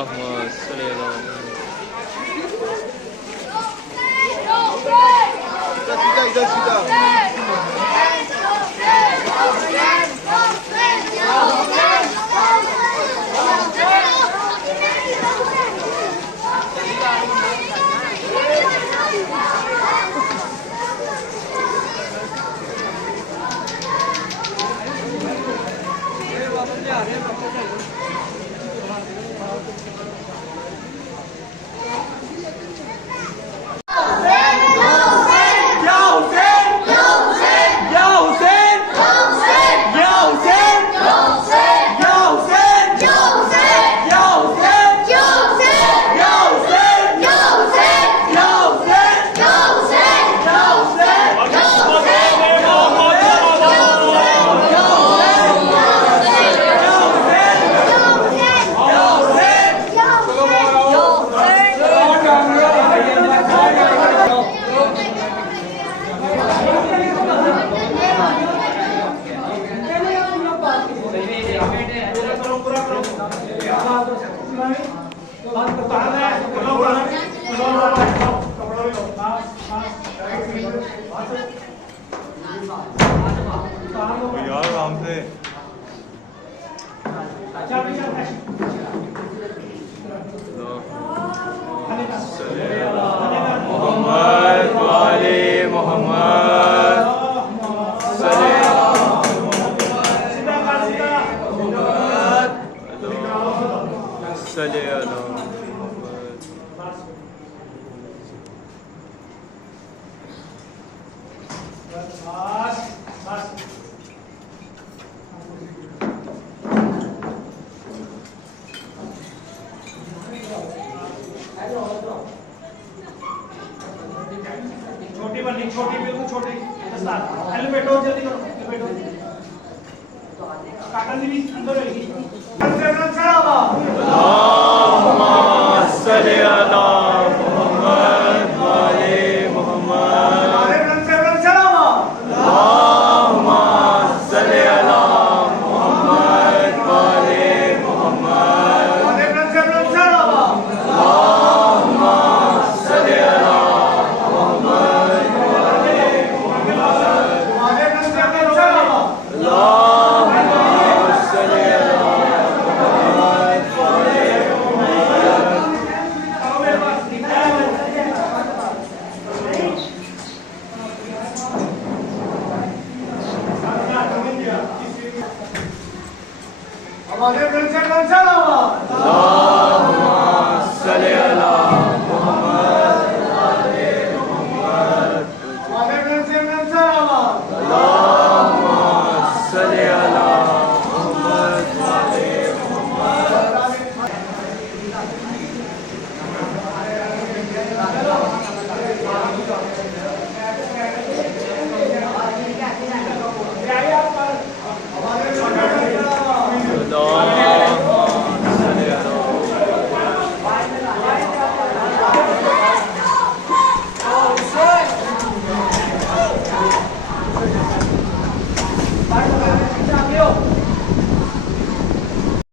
अल्लाहुम्मा सल्ली अला इधर सीधा यार आराम से मोहम्मद वाले मोहम्मद सल्ले अला छोटी बनी छोटी बिल्कुल छोटी एलिवेटर जल्दी करो एलिवेटर काटन भी अंदर रहेगी अल्लाहुम्मा सल्ली अला मुहम्मद वाले मुहम्मद अल्लाहुम्मा सल्ली अला मुहम्मद वाले मुहम्मद अल्लाहुम्मा सल्ली अला मुहम्मद वाले अल्लाहुम्मा सल्ली अला अल्लाहुम्मा सल्ली अला